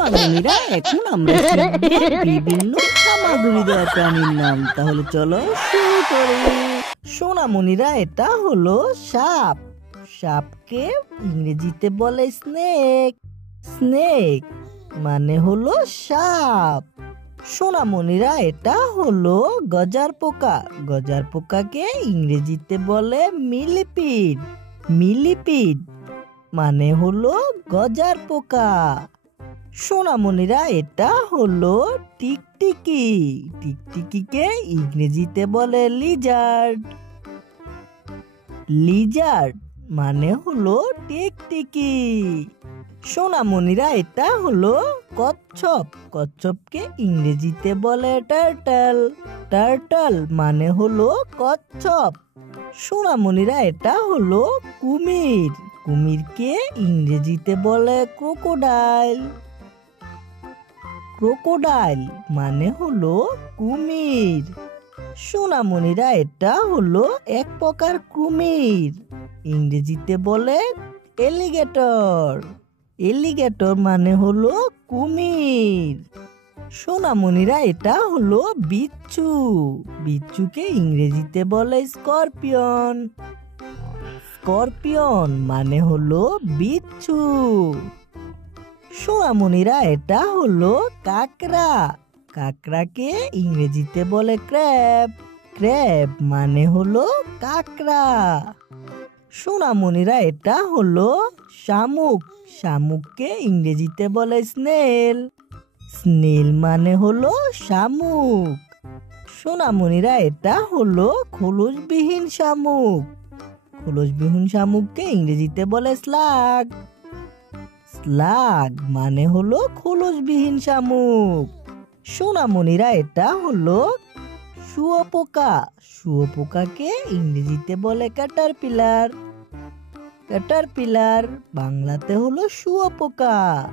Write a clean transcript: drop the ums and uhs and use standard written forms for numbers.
সোনামণিরা এখন আমরা শিখব বিভিন্ন সামগ্রী দেওয়া প্রাণীর নাম। তাহলে চলো শুরু করি। সোনামণিরা এটা হলো সাপ। সাপকে ইংরেজিতে বলে স্নেক। স্নেক মানে হলো সাপ। সোনামণিরা এটা হলো গজার পোকা। গজার পোকাকে ইংরেজিতে বলে মিলিপিড। মিলিপিড মানে হলো গজার পোকা। সোনামণিরা এটা হলো টিকটিকি। টিকটিকিকে ইংরেজিতে বলে লিজার্ড। লিজার্ড মানে হলো টিকটিকি। সোনামণিরা এটা হলো কচ্ছপ। কচ্ছপকে ইংরেজিতে বলে টার্টল। টার্টল মানে হলো কচ্ছপ। সোনামণিরা এটা হলো কুমির। কুমিরকে ইংরেজিতে বলে ক্রোকোডাইল। ক্রোকোডাইল মানে হলো কুমির। সোনামণিরা এটা হলো এক প্রকার কুমির। ইংরেজিতে বলে এলিগেটর। এলিগেটর মানে হলো কুমির। সোনামণিরা এটা হলো বিচ্ছু। বিচ্ছুকে ইংরেজিতে বলে স্করপিয়ন। স্করপিয়ন মানে হলো বিচ্ছু। সোনামণিরা এটা হলো কাকড়া। কাকড়াকে ইংরেজিতে বলে ক্র্যাব। ক্র্যাব মানে হলো কাকড়া। সোনামণিরা এটা হলো শামুক। শামুককে ইংরেজিতে বলে স্নেল। স্নেল মানে হলো শামুক। সোনামণিরা এটা হলো খোলসবিহীন শামুক। খোলসবিহীন শামুককে ইংরেজিতে বলে স্লাগ। স্লাগ মানে হলো খোলসবিহীন শামুক। সোনামণিরা এটা হলো শুঁয়োপোকা। শুঁয়োপোকাকে ইংরেজিতে বলে ক্যাটারপিলার। ক্যাটারপিলার বাংলাতে হলো শুঁয়োপোকা।